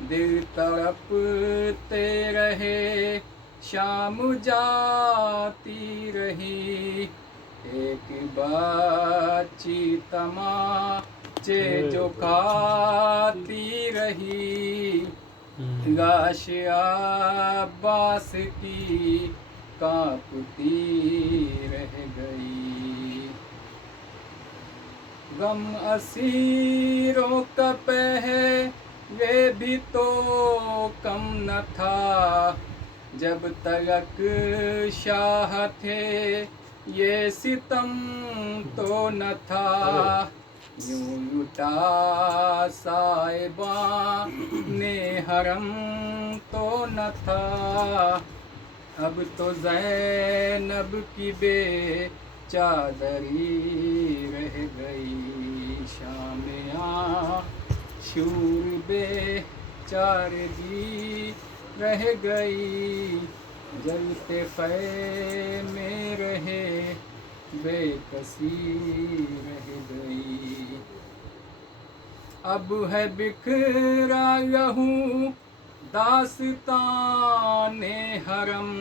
دل تڑپتے رہے شام جاتی رہی ایک بچی تماچے جو کھاتی رہی لاش عباس کی کانپتی رہ گئی غم اسیروں کا پہلے بھی تو کم نہ تھا جب تلک شاہ تھے یہ ستم تو نہ تھا یوں لٹا صاحبان نے حرم تو نہ تھا اب تو زینب کی بے چادری رہ گئی شام عاشور بے چارگی رہ گئی جلتے خیمے رہے بے کسی رہ گئی اب ہے بکھرا لہو داستان حرم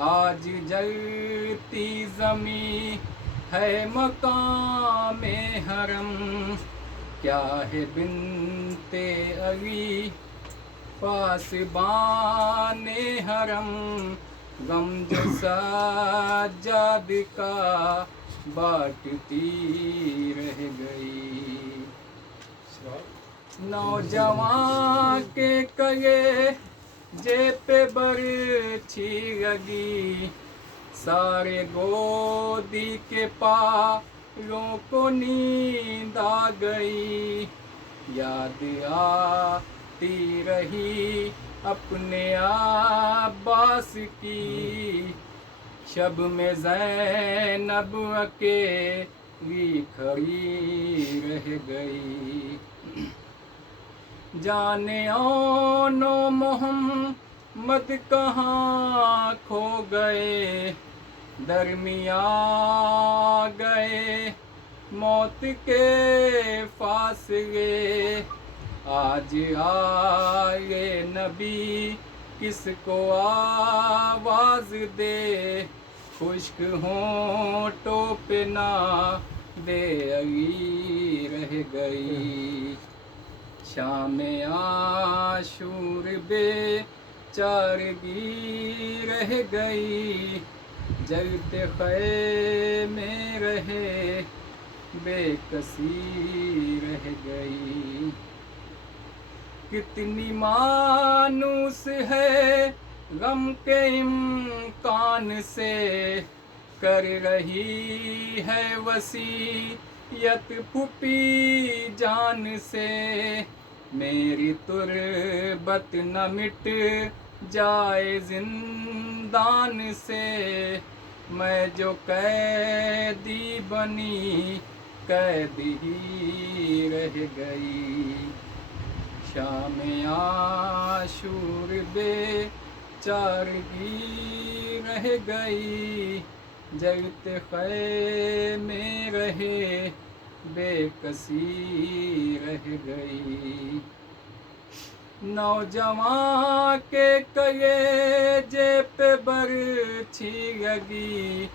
آج جلتی زمیں ہے مقام حرم کیا ہے بنت علی پاسبان حرم غم جو سجاد کا بانٹتی رہ گئی نوجوان کے کلے جیب پہ برچھی لگی سارے گودی کے پالوں کو نیند آ گئی یاد آتی رہی اپنے عباس کی شب میں زینب اکیلی کھڑی رہ گئی جانے اون و محمد کہاں کھو گئے درمیان گئے موت کے فاصلے آج آئے نبی کس کو آواز دے خشک ہونٹوں پہ نادے علی رہ گئی شام عاشور بے چارگی رہ گئی جلتے خیمے رہے بے کسی رہ گئی کتنی مانوس ہے غم کے امکان سے کر رہی ہے وصیت پھوپھی جان سے میری تربت نہ مٹ جائے زندان سے میں جو قیدی بنی قید ہی رہ گئی شام عاشور بے چارگی رہ گئی جلتے خیمے رہے بے کسی رہ گئی نوجوان کے کلیجے پہ برچھی لگی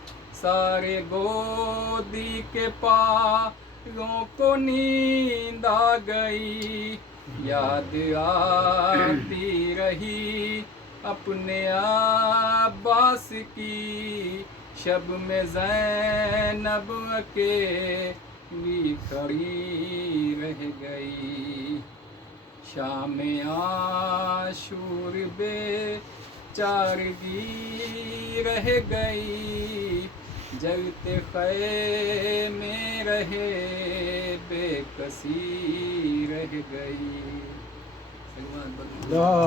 سارے گودی کے پالوں کو نیند آ گئی یاد آتی رہی اپنے عباس کی شب میں زینب اکیلی کھڑی رہ گئی شام عاشور بے چارگی رہ گئی جلتے خیمے رہے بے کسی رہ گئی